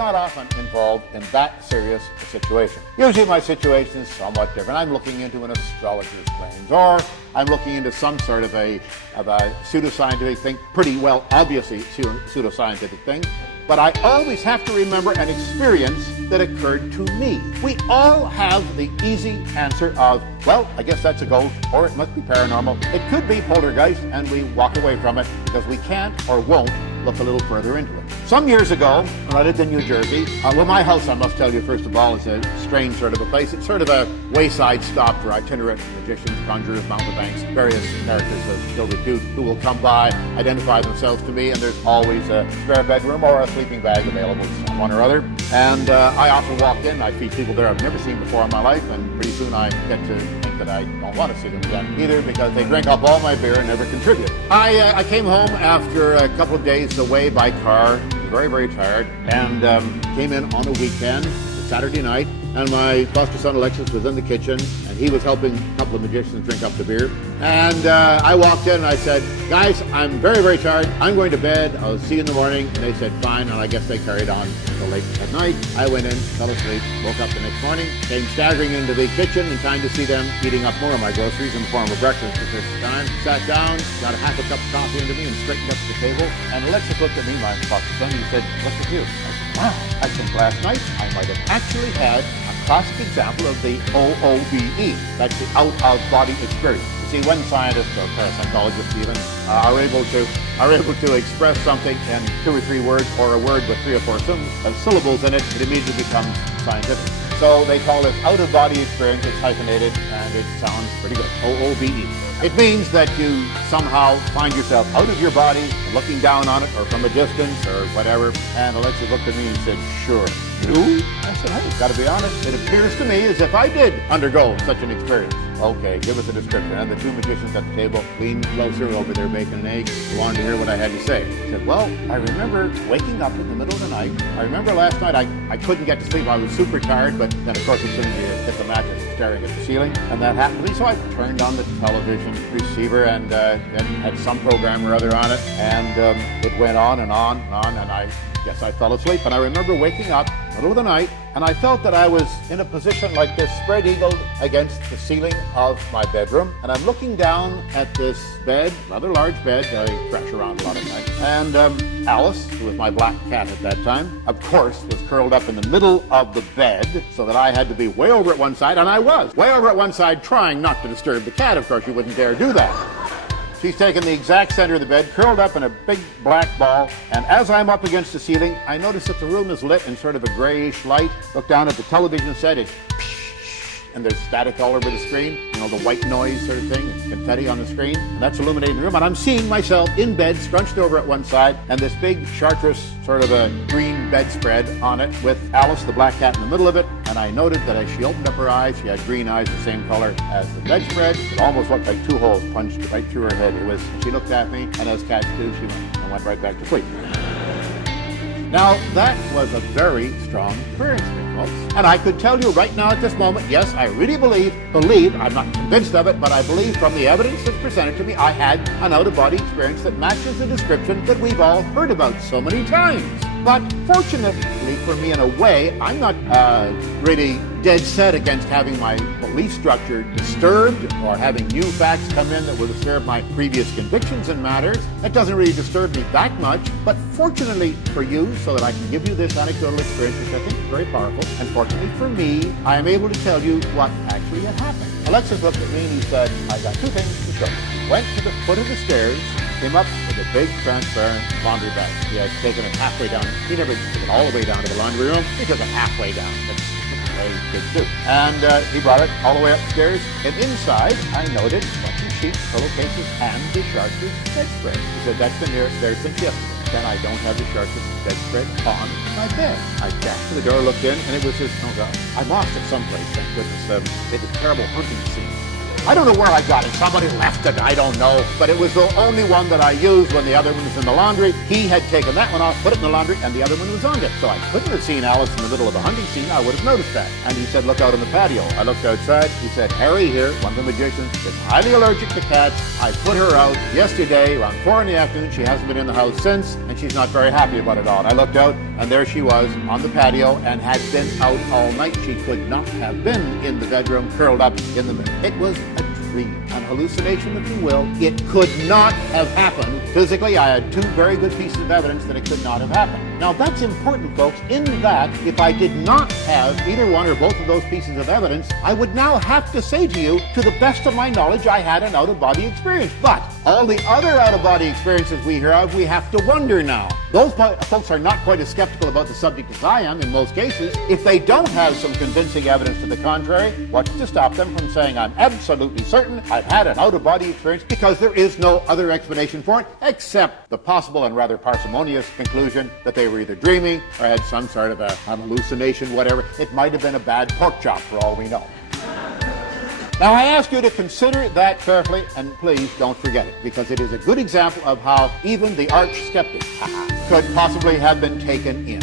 not often involved in that serious a situation. Usually my situation is somewhat different. I'm looking into an astrologer's claims, or I'm looking into some sort of a pseudoscientific thing, pretty well obviously pseudoscientific thing. But I always have to remember an experience that occurred to me. We all have the easy answer of, well, I guess that's a ghost, or it must be paranormal. It could be poltergeist, and we walk away from it because we can't or won't look a little further into it. Some years ago, when I lived in New Jersey, well, my house, I must tell you, first of all, is a strange sort of a place. It's sort of a wayside stop for itinerant magicians, conjurers, mountebanks, various characters of ill repute who will come by, identify themselves to me, and there's always a spare bedroom or a sleeping bag available to someone or other. And I often walk in, I feed people there I've never seen before in my life, and pretty soon I get to think that I don't want to see them again either, because they drink up all my beer and never contribute. I came home after a couple of days away by car, very, very tired, and came in on a weekend, Saturday night, and my foster son Alexis was in the kitchen, and he was helping a couple of magicians drink up the beer. And I walked in and I said, guys, I'm very, very tired. I'm going to bed. I'll see you in the morning. And they said, fine. And I guess they carried on until late at night. I went in, fell asleep, woke up the next morning, came staggering into the kitchen in time to see them eating up more of my groceries in the form of breakfast at this time. Sat down, got a half a cup of coffee into me, and straightened up to the table. And Alexis looked at me, my foster son, and he said, what's with you? I said, wow, I think last night I might have actually had a classic example of the OBE. That's the out-of-body experience. You see, when scientists or parapsychologists even are able to express something in 2 or 3 words, or a word with 3 or 4 syllables in it, it immediately becomes scientific. So they call this out-of-body experience. It's hyphenated, and it sounds pretty good. OBE. It means that you somehow find yourself out of your body, looking down on it, or from a distance, or whatever. And Alexis looked at me and said, sure. You? I said, hey, gotta be honest. It appears to me as if I did undergo such an experience. Okay, give us a description. And the 2 magicians at the table leaned closer over their bacon and eggs, wanted to hear what I had to say. I said, well, I remember waking up in the middle of the night. I remember last night I couldn't get to sleep. I was super tired, but then of course as soon as you hit the mattress, staring at the ceiling, and that happened to me. So I turned on the television receiver and had some program or other on it, and it went on and on and on, and I guess I fell asleep. And I remember waking up middle of the night, and I felt that I was in a position like this, spread-eagled against the ceiling of my bedroom, and I'm looking down at this bed, rather large bed, I crash around a lot at night, and Alice, who was my black cat at that time, of course, was curled up in the middle of the bed, so that I had to be way over at one side, and I was way over at one side trying not to disturb the cat. Of course, you wouldn't dare do that. She's taken the exact center of the bed, curled up in a big black ball, and as I'm up against the ceiling, I notice that the room is lit in sort of a grayish light. Look down at the television set, it's and there's static all over the screen, you know, the white noise sort of thing, confetti on the screen, and that's illuminating the room, and I'm seeing myself in bed, scrunched over at one side, and this big chartreuse, sort of a green bedspread on it, with Alice, the black cat, in the middle of it, and I noted that as she opened up her eyes, she had green eyes the same color as the bedspread. It almost looked like 2 holes punched right through her head. She looked at me, and as cats do, she went right back to sleep. Now, that was a very strong experience, folks. And I could tell you right now at this moment, yes, I really believe, I'm not convinced of it, but I believe from the evidence that's presented to me, I had an out-of-body experience that matches the description that we've all heard about so many times. But fortunately for me, in a way, I'm not really dead set against having my belief structure disturbed or having new facts come in that will disturb my previous convictions in matters. That doesn't really disturb me that much. But fortunately for you, so that I can give you this anecdotal experience, which I think is very powerful, and fortunately for me, I am able to tell you what actually had happened. Alexis looked at me and he said, I got 2 things to show you. Went to the foot of the stairs, came up with a big transparent laundry bag. He had taken it halfway down. He never took it all the way down to the laundry room. He took it halfway down. That's very good too. And he brought it all the way upstairs. And inside, I noted a bunch of sheets, pillowcases, and the chartreuse bedspread. He said, that's been there since yesterday. Then I don't have the chartreuse bedspread on my bed. I dashed to the door, looked in, and it was just, oh God, I lost it someplace, thank goodness. It was a terrible hunting scene. I don't know where I got it. Somebody left it. I don't know. But it was the only one that I used when the other one was in the laundry. He had taken that one off, put it in the laundry, and the other one was on it. So I couldn't have seen Alice in the middle of a hunting scene. I would have noticed that. And he said, look out on the patio. I looked outside. He said, Harry here, one of the magicians, is highly allergic to cats. I put her out yesterday around 4 in the afternoon. She hasn't been in the house since, and she's not very happy about it all. And I looked out, and there she was on the patio and had been out all night. She could not have been in the bedroom curled up in the bed. It was a dream, an hallucination, if you will. It could not have happened. Physically, I had two very good pieces of evidence that it could not have happened. Now, that's important, folks, in that if I did not have either one or both of those pieces of evidence, I would now have to say to you, to the best of my knowledge, I had an out-of-body experience. But all the other out-of-body experiences we hear of, we have to wonder now. Those folks are not quite as skeptical about the subject as I am in most cases. If they don't have some convincing evidence to the contrary, what's to stop them from saying, I'm absolutely certain I've had an out-of-body experience, because there is no other explanation for it except the possible and rather parsimonious conclusion that they were either dreaming or had some sort of an hallucination, whatever. It might have been a bad pork chop for all we know. Now, I ask you to consider that carefully, and please don't forget it, because it is a good example of how even the arch skeptic could possibly have been taken in.